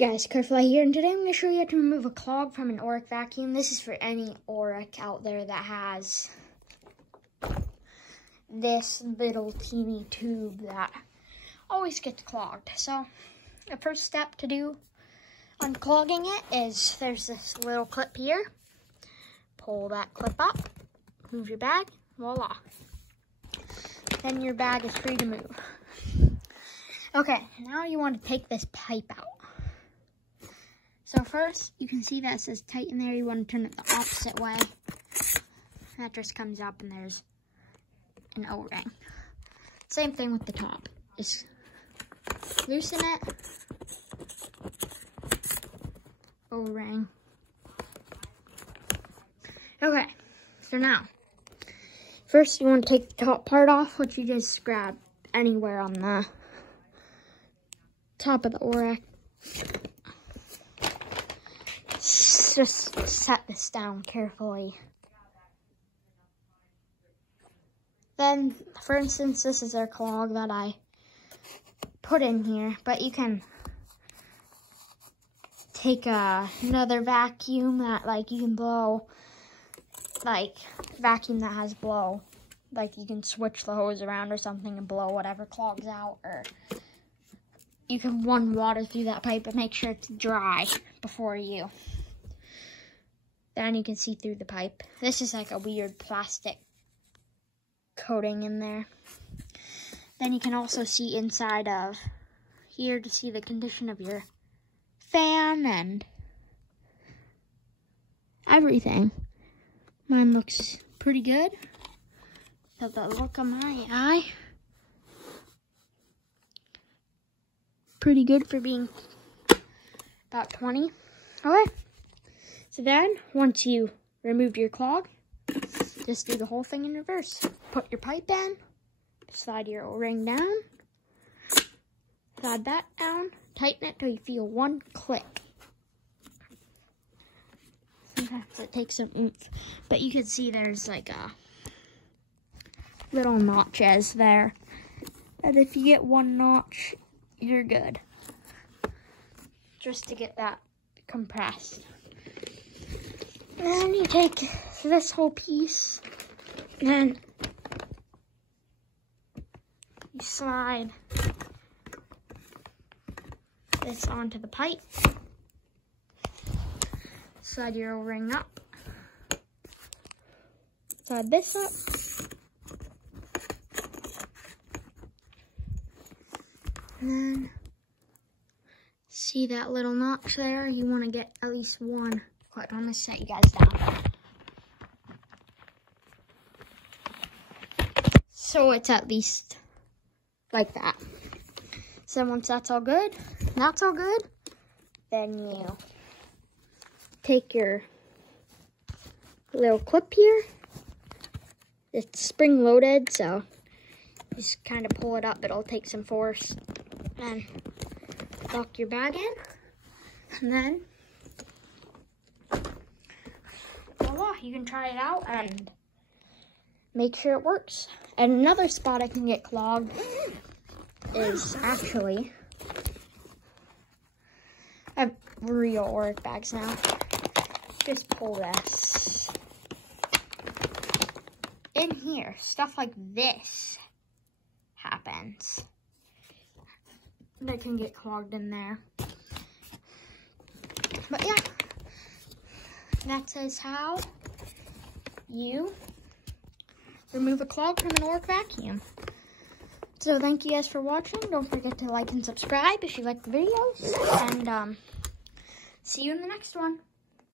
guys, Carfly here, and today I'm going to show you how to remove a clog from an Oreck vacuum. This is for any Oreck out there that has this little teeny tube that always gets clogged. So the first step to do unclogging it is there's this little clip here. Pull that clip up, move your bag, voila. Then your bag is free to move. Okay, now you want to take this pipe out. So first, you can see that it says tighten there. You want to turn it the opposite way. That just comes up and there's an O-ring. Same thing with the top. Just loosen it. O-ring. Okay, so now, first you want to take the top part off, which you just grab anywhere on the top of the Oreck. Just set this down carefully. Then, for instance, this is our clog that I put in here, but you can take another vacuum that, like, you can blow, like, vacuum that has blow. Like, you can switch the hose around or something and blow whatever clogs out, or you can run water through that pipe and make sure it's dry before you. Then you can see through the pipe. This is like a weird plastic coating in there. Then you can also see inside of here to see the condition of your fan and everything. Mine looks pretty good. Got the look on my eye. Pretty good for being about 20. Okay. So then, once you remove your clog, just do the whole thing in reverse. Put your pipe in, slide your O-ring down, slide that down, tighten it till you feel one click. Sometimes it takes some oomph, but you can see there's like a little notches there. And if you get one notch, you're good. Just to get that compressed. And then you take this whole piece and you slide this onto the pipe. Slide your O-ring up. Slide this up. And then see that little notch there? You want to get at least one. Hold on, I'm going to set you guys down. So it's at least like that. So once that's all good, then you take your little clip here. It's spring loaded, so just kind of pull it up. It'll take some force. And lock your bag in. And then voila, you can try it out and make sure it works. And another spot I can get clogged is actually, I have real Oreck bags now. Just pull this. In here, stuff like this happens. That can get clogged in there. But yeah. That says how you remove a clog from an Oreck vacuum. So thank you guys for watching. Don't forget to like and subscribe if you like the videos. And see you in the next one.